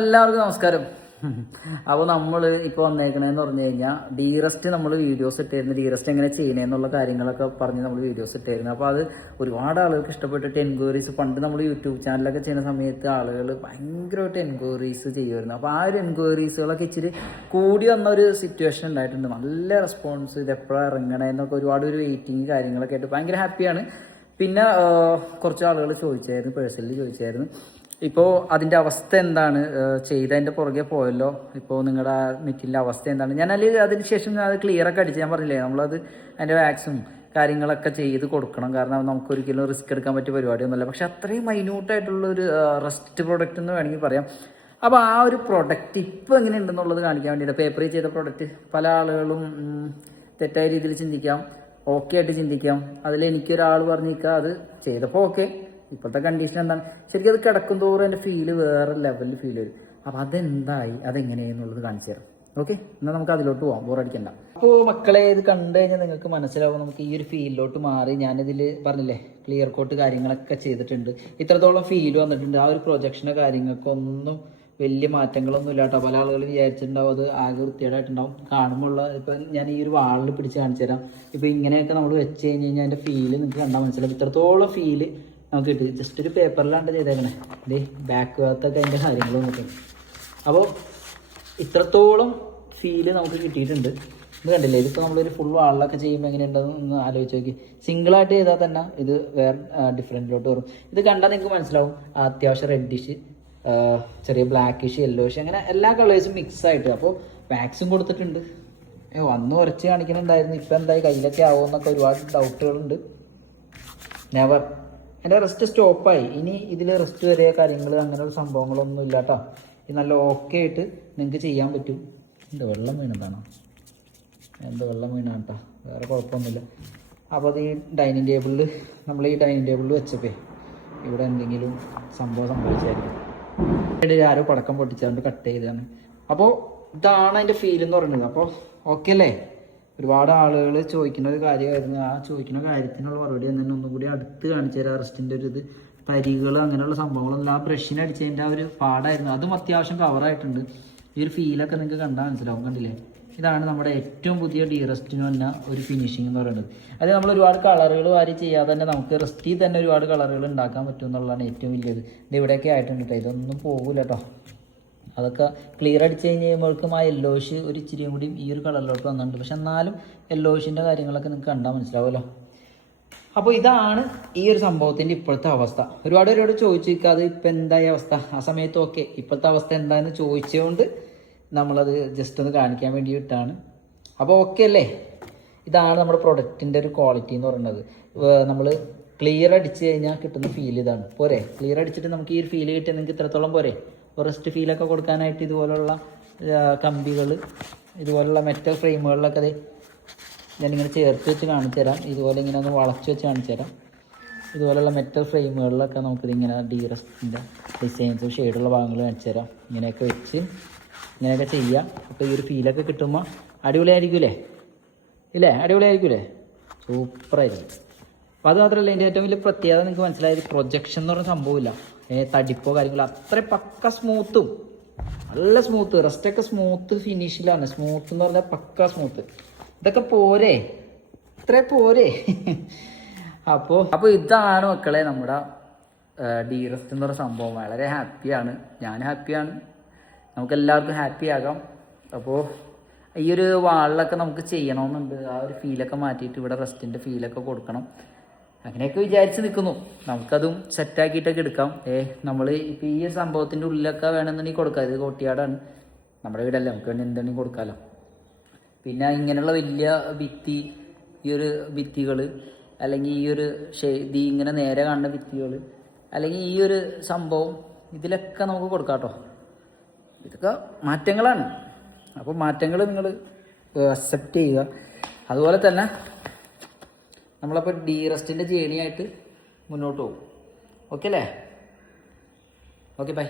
എല്ലാവർക്കും നമസ്കാരം. അപ്പോൾ നമ്മൾ ഇപ്പോൾ വന്നേക്കണേന്ന് പറഞ്ഞു കഴിഞ്ഞാൽ ഡീറസ്റ്റ് നമ്മൾ വീഡിയോസ് ഇട്ടായിരുന്നു ഡീറസ്റ്റ് എങ്ങനെ ചെയ്യണേന്നുള്ള കാര്യങ്ങളൊക്കെ പറഞ്ഞ് നമ്മൾ വീഡിയോസ് ഇട്ടായിരുന്നു അപ്പോൾ അത് ഒരുപാട് ആളുകൾക്ക് ഇഷ്ടപ്പെട്ടിട്ട് എൻക്വയറീസ് പണ്ട് നമ്മൾ യൂട്യൂബ് ചാനലൊക്കെ ചെയ്യുന്ന സമയത്ത് ആളുകൾ ഭയങ്കരമായിട്ട് എൻക്വയറീസ് ചെയ്യുമായിരുന്നു. അപ്പോൾ ആ ഒരു എൻക്വയറീസുകളൊക്കെ ഇച്ചിരി കൂടി വന്ന ഒരു സിറ്റുവേഷൻ ഉണ്ടായിട്ടുണ്ട്. നല്ല റെസ്പോൺസ് ഇത് എപ്പോഴാണ് ഇറങ്ങണേന്നൊക്കെ ഒരുപാട് ഒരു വെയിറ്റിംഗ് കാര്യങ്ങളൊക്കെ ആയിട്ട് ഭയങ്കര ഹാപ്പിയാണ് പിന്നെ കുറച്ച് ആളുകൾ ചോദിച്ചായിരുന്നു പേഴ്സണലി ചോദിച്ചായിരുന്നു. ഇപ്പോൾ അതിന്റെ അവസ്ഥ എന്താണ്? ചെയ്തതിന്റെ പുറകെ പോയല്ലോ. ഇപ്പോൾ നിങ്ങളുടെ നെറ്റിന്റെ അവസ്ഥ എന്താണ്? ഞാൻ അതിൽ അതിന് ശേഷം ഞാൻ അത് ക്ലിയർ ഒക്കെ അടിച്ച് ഞാൻ പറഞ്ഞില്ലേ നമ്മളത് അതിന്റെ വാക്സും കാര്യങ്ങളൊക്കെ ചെയ്ത് കൊടുക്കണം. കാരണം നമുക്കൊരിക്കലും റിസ്ക് എടുക്കാൻ പറ്റിയ പരിപാടിയൊന്നുമല്ല. പക്ഷെ അത്രയും മൈന്യൂട്ടായിട്ടുള്ള ഒരു റെസ്റ്റ് പ്രോഡക്റ്റ് എന്ന് വേണമെങ്കിൽ പറയാം. അപ്പോൾ ആ ഒരു പ്രൊഡക്റ്റ് ഇപ്പോൾ എങ്ങനെ ഉണ്ടെന്നുള്ളത് കാണിക്കാൻ വേണ്ടിയിട്ട് പേപ്പറിൽ ചെയ്ത പ്രൊഡക്റ്റ് പല ആളുകളും തെറ്റായ രീതിയിൽ ചിന്തിക്കാം ഓക്കെ ആയിട്ട് ചിന്തിക്കാം. അതിൽ എനിക്കൊരാൾ പറഞ്ഞിരിക്കുക അത് ചെയ്തപ്പോൾ ഓക്കെ ഇപ്പോഴത്തെ കണ്ടീഷൻ എന്താണ്? ശരിക്കും അത് കിടക്കും തോറും എന്റെ ഫീൽ വേറെ ലെവലിൽ ഫീൽ വരും. അപ്പോൾ അതെന്തായി? അതെങ്ങനെയെന്നുള്ളത് കാണിച്ചു തരാം. ഓക്കെ എന്നാൽ നമുക്ക് അതിലോട്ട് പോവാം. ബോറടിക്കണ്ട അപ്പോൾ മക്കളെ ഇത് കണ്ടു കഴിഞ്ഞാൽ നിങ്ങൾക്ക് മനസ്സിലാവും നമുക്ക് ഈ ഒരു ഫീലിലോട്ട് മാറി. ഞാനിതിൽ പറഞ്ഞില്ലേ ക്ലിയർ കോട്ട് കാര്യങ്ങളൊക്കെ ചെയ്തിട്ടുണ്ട്. ഇത്രത്തോളം ഫീൽ വന്നിട്ടുണ്ട്. ആ ഒരു പ്രൊജക്ഷനോ കാര്യങ്ങൾക്കൊന്നും വലിയ മാറ്റങ്ങളൊന്നും ഇല്ല കേട്ടോ പല ആളുകൾ വിചാരിച്ചിട്ടുണ്ടാവും അത് ആകെ വൃത്തികേടായിട്ടുണ്ടാവും. കാണുമ്പോൾ ഉള്ള ഇപ്പം ഞാൻ ഈ ഒരു വാളിൽ പിടിച്ച് കാണിച്ചു തരാം. ഇപ്പം ഇങ്ങനെയൊക്കെ നമ്മൾ വെച്ച് കഴിഞ്ഞ് കഴിഞ്ഞാൽ അതിന്റെ ഫീൽ നിങ്ങൾക്ക് കണ്ടാൽ മനസ്സിലാവും. ഇത്രത്തോളം ഫീൽ നമുക്ക് കിട്ടി. ജസ്റ്റ് ഒരു പേപ്പറിലാണ്ട് ചെയ്തേക്കണേ. ഇതേ ബാക്ക് ഭാഗത്തൊക്കെ അതിന്റെ കാര്യങ്ങൾ നോക്കണം അപ്പോൾ ഇത്രത്തോളം ഫീൽ നമുക്ക് കിട്ടിയിട്ടുണ്ട്. ഇത് കണ്ടില്ലേ? ഇതിപ്പോൾ നമ്മളൊരു ഫുൾ വാളിലൊക്കെ ചെയ്യുമ്പോൾ എങ്ങനെയുണ്ടെന്ന് ആലോചിച്ച് നോക്കി. സിംഗിളായിട്ട് ചെയ്താൽ തന്നെ ഇത് വേറെ ഡിഫറെന്റിലോട്ട് വരും. ഇത് കണ്ടാൽ നിങ്ങൾക്ക് മനസ്സിലാവും. അത്യാവശ്യം റെഡിഷ് ചെറിയ ബ്ലാക്കിഷ് യെല്ലോഷ് അങ്ങനെ എല്ലാ കളേഴ്സും മിക്സ് ആയിട്ട്. അപ്പോൾ വാക്സും കൊടുത്തിട്ടുണ്ട്. ഏ അന്ന് ഉരച്ച് കാണിക്കുന്നുണ്ടായിരുന്നു ഇപ്പം എന്തായി? കയ്യിലൊക്കെ ആവുമെന്നൊക്കെ ഒരുപാട് ഡൗട്ടുകളുണ്ട് നെവർ എന്റെ റെസ്റ്റ് സ്റ്റോപ്പായി ഇനി ഇതിൽ റെസ്റ്റ് വരെ കാര്യങ്ങൾ അങ്ങനെയുള്ള സംഭവങ്ങളൊന്നും ഇല്ല കേട്ടോ ഇത് നല്ല ഓക്കെ ആയിട്ട് നിങ്ങൾക്ക് ചെയ്യാൻ പറ്റും. എന്റെ വെള്ളം വീണതാണോ? എന്ത് വെള്ളം വീണാണ് കേട്ടോ വേറെ കുഴപ്പമൊന്നുമില്ല. അപ്പോൾ അത് ഈ ഡൈനിങ് ടേബിളിൽ നമ്മൾ ഈ ഡൈനിങ് ടേബിളിൽ വെച്ചപ്പേ ഇവിടെ എന്തെങ്കിലും സംഭവം സംഭവിച്ചായിരിക്കും. ഇവിടെ ആരോ പടക്കം പൊട്ടിച്ചാണ്ട് കട്ട് ചെയ്തതാണ്. അപ്പോൾ ഇതാണ് അതിന്റെ ഫീൽ എന്ന് പറയുന്നത്. അപ്പോൾ ഓക്കെ അല്ലേ? ഒരുപാട് ആളുകൾ ചോദിക്കുന്ന ഒരു കാര്യമായിരുന്നു. ആ ചോദിക്കുന്ന കാര്യത്തിനുള്ള മറുപടി തന്നെ ഒന്നും കൂടി അടുത്ത് കാണിച്ചു തരാം. അറസ്റ്റിന്റെ ഒരു ഇത് പരികൾ അങ്ങനെയുള്ള സംഭവങ്ങളൊന്നും. ആ ബ്രഷിന് അടിച്ചതിന്റെ ആ ഒരു പാടായിരുന്നു. അതും അത്യാവശ്യം കവറായിട്ടുണ്ട് ഈ ഒരു ഫീലൊക്കെ നിങ്ങൾക്ക് കണ്ടാൽ മനസ്സിലാവും കണ്ടില്ലേ? ഇതാണ് നമ്മുടെ ഏറ്റവും പുതിയ ഡി റെസ്റ്റിന് തന്നെ ഒരു ഫിനിഷിംഗ് എന്ന് പറയുന്നത്. അത് നമ്മൾ ഒരുപാട് കളറുകൾ വാരി ചെയ്യാതെ തന്നെ നമുക്ക് റെസ്റ്റിൽ തന്നെ ഒരുപാട് കളറുകൾ ഉണ്ടാക്കാൻ പറ്റും എന്നുള്ളതാണ് ഏറ്റവും വലിയത്. ഇത് ഇവിടെയൊക്കെ ആയിട്ടുണ്ട് കേട്ടോ ഇതൊന്നും പോകില്ല കേട്ടോ അതൊക്കെ ക്ലിയർ അടിച്ച് കഴിഞ്ഞ് കഴിയുമ്പോഴേക്കും ആ യെല്ലോഷ് ഒരു ഇച്ചിരിയും കൂടി ഈ ഒരു കളറിലോട്ട് വന്നിട്ടുണ്ട്. പക്ഷെ എന്നാലും യെല്ലോഷിന്റെ കാര്യങ്ങളൊക്കെ നിങ്ങൾക്ക് കണ്ടാൽ മനസ്സിലാവുമല്ലോ. അപ്പോൾ ഇതാണ് ഈ ഒരു സംഭവത്തിന്റെ ഇപ്പോഴത്തെ അവസ്ഥ. ഒരുപാട് പേരോട് ചോദിച്ചു അത് ഇപ്പം എന്തായ അവസ്ഥ? ആ സമയത്ത് ഓക്കെ ഇപ്പോഴത്തെ അവസ്ഥ എന്താണെന്ന് ചോദിച്ചുകൊണ്ട് നമ്മളത് ജസ്റ്റ് ഒന്ന് കാണിക്കാൻ വേണ്ടിയിട്ടാണ് അപ്പോൾ ഓക്കെ അല്ലേ? ഇതാണ് നമ്മുടെ പ്രൊഡക്റ്റിന്റെ ഒരു ക്വാളിറ്റി എന്ന് പറയുന്നത്. നമ്മൾ ക്ലിയർ അടിച്ച് കഴിഞ്ഞാൽ കിട്ടുന്ന ഫീൽ ഇതാണ്. പോരെ? ക്ലിയർ അടിച്ചിട്ട് നമുക്ക് ഈ ഒരു ഫീൽ കിട്ടിയാൽ നിങ്ങൾക്ക് ഇത്രത്തോളം പോരെ? റെസ്റ്റ് ഫീലൊക്കെ കൊടുക്കാനായിട്ട് ഇതുപോലുള്ള കമ്പികൾ ഇതുപോലുള്ള മെറ്റൽ ഫ്രെയിമുകളിലൊക്കെ അത് ഞാനിങ്ങനെ ചേർത്ത് വെച്ച് കാണിച്ചു തരാം ഇതുപോലെ ഇങ്ങനെ ഒന്ന് വളച്ച് വെച്ച് കാണിച്ചു തരാം ഇതുപോലുള്ള മെറ്റൽ ഫ്രെയിമുകളിലൊക്കെ നമുക്കിത് ഇങ്ങനെ ഡീറസ്റ്റിന്റെ ഡിസൈൻസും ഷെയ്ഡുള്ള ഭാഗങ്ങൾ കാണിച്ചു തരാം. ഇങ്ങനെയൊക്കെ വെച്ച് ഇങ്ങനെയൊക്കെ ചെയ്യാം. അപ്പോൾ ഈ ഒരു ഫീലൊക്കെ കിട്ടുമ്പോൾ അടിപൊളിയായിരിക്കൂലേ? ഇല്ലേ? അടിപൊളിയായിരിക്കൂലേ? സൂപ്പറായിരിക്കും. അപ്പോൾ അത് മാത്രമല്ല എന്റെ ഏറ്റവും വലിയ പ്രത്യേകത നിങ്ങൾക്ക് മനസ്സിലായത് പ്രൊജക്ഷൻ എന്ന് പറഞ്ഞ സംഭവമില്ല. തടിപ്പോ കാര്യങ്ങളോ അത്ര പക്ക സ്മൂത്തും നല്ല സ്മൂത്ത് റെസ്റ്റൊക്കെ സ്മൂത്ത് ഫിനിഷിലാണ് സ്മൂത്ത് എന്ന് പറഞ്ഞാൽ പക്ക സ്മൂത്ത് ഇതൊക്കെ പോരെ? ഇത്ര പോരെ? അപ്പോൾ അപ്പോൾ ഇതാണ് മക്കളെ നമ്മുടെ ഡീറസ്റ്റ് എന്ന് പറയുന്ന സംഭവം. വളരെ ഹാപ്പിയാണ് ഞാൻ ഹാപ്പിയാണ് നമുക്ക് എല്ലാവർക്കും ഹാപ്പി ആകാം. അപ്പോൾ ഈ ഒരു വാളിലൊക്കെ നമുക്ക് ചെയ്യണമെന്നുണ്ട് ആ ഒരു ഫീലൊക്കെ മാറ്റിയിട്ട് ഇവിടെ റെസ്റ്റിന്റെ ഫീലൊക്കെ കൊടുക്കണം. അങ്ങനെയൊക്കെ വിചാരിച്ച് നിൽക്കുന്നു നമുക്കതും സെറ്റാക്കിയിട്ടൊക്കെ എടുക്കാം. ഏ നമ്മൾ ഇപ്പോൾ ഈ സംഭവത്തിന്റെ ഉള്ളിലൊക്കെ വേണമെന്നുണ്ടെങ്കിൽ കൊടുക്കാം. ഇത് കോട്ടിയാടാണ്. നമ്മുടെ വീടല്ലേ നമുക്ക് വേണ്ടി എന്തെങ്കിലും കൊടുക്കാമല്ലോ പിന്നെ ഇങ്ങനെയുള്ള വലിയ ഭിത്തി ഈ ഒരു ഭിത്തികൾ അല്ലെങ്കിൽ ഈ ഒരു ഷെയ്തി ഇങ്ങനെ നേരെ കാണുന്ന ഭിത്തികൾ അല്ലെങ്കിൽ ഈ ഒരു സംഭവം ഇതിലൊക്കെ നമുക്ക് കൊടുക്കാം കേട്ടോ ഇതൊക്കെ മാറ്റങ്ങളാണ്. അപ്പോൾ മാറ്റങ്ങൾ നിങ്ങൾ അക്സെപ്റ്റ് ചെയ്യുക. അതുപോലെ തന്നെ നമ്മളപ്പോൾ ഡി റെസ്റ്റിന്റെ ജേണിയായിട്ട് മുന്നോട്ട് പോകും. ഓക്കെ അല്ലേ? Okay bye